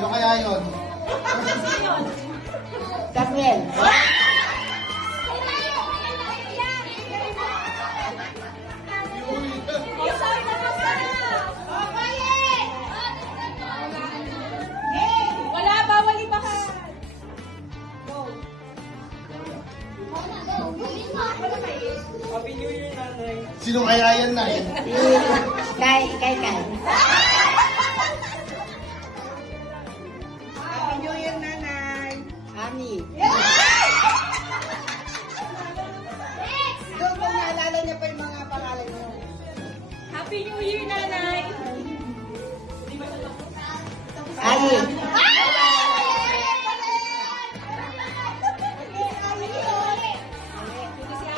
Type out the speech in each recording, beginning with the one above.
Sino kaya yun? Gabriel. Wala ba? Wali ba ka? Happy New Year, nanay. Sino kaya yan na? Kay. Happy New Year, nanay. Ami. Doon kung naalala niya pa yung mga pangalan niyo. Happy New Year, nanay! Ali. Si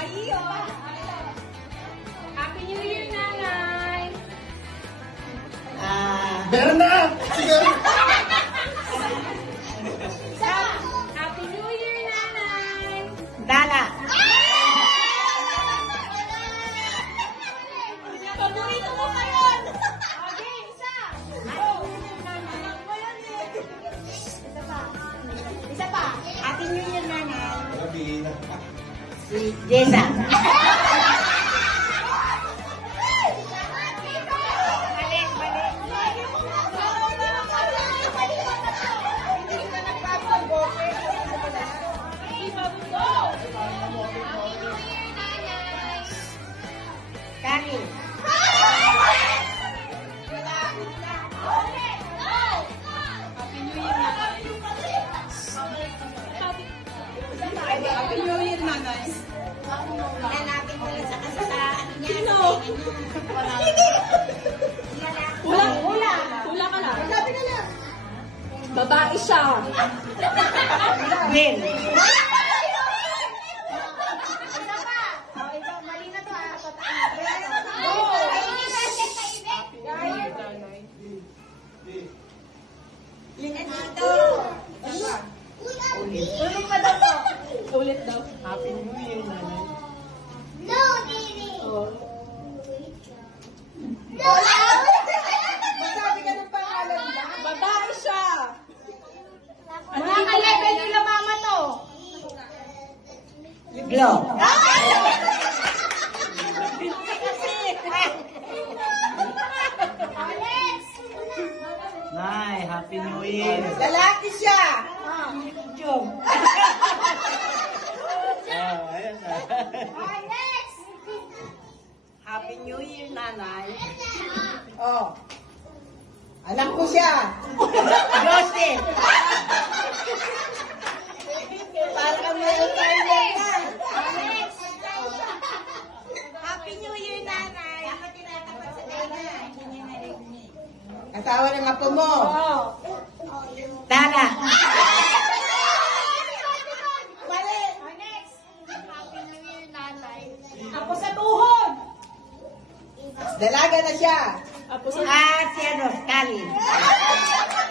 Ayo. Happy New Year, nanay! Berna! Siguro! Happy New Year, nanay! Dala. Paborito ko ngayon! Okay, isa! Isa pa. Happy New Year, nanay. Gabi na. Si Jessa. Kani. Happy New Year, nanay. Hanapin mo lang sa ano niya. Sino? Hula. Hula ka lang. Sabi na lang. Babae siya. Gwen. Ulit daw. Happy New Year, nanay. Sabi ka ng pangalan ba? Babae siya. Mga ka-level nila mama to. Glo. Nay, Happy New Year. Lalaki siya. Jom. Oh, ayan na. Happy New Year, nanay. Oh. Alam ko siya. Joseph. Para kami Alzheimer na. Happy New Year, nanay. Asawa ng apo mo. Dala. Mali. Ako sa tuhod. Dalaga na siya. Ako sa... Si ano, Kali.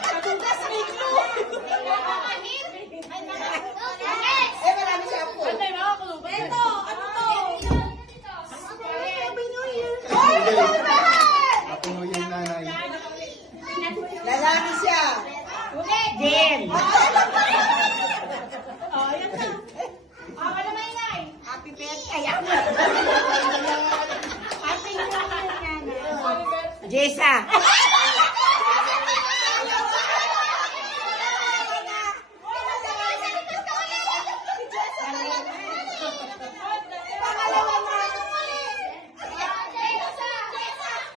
Katugas may clue. Eh, marami siya apo. Ano yung mga clue? Ito, ano to? Happy New Year, nanay. Lalaki siya. Jen. Oh, yan na. Ako naman inay. Happy birthday. Happy New Year, nanay. Jessa.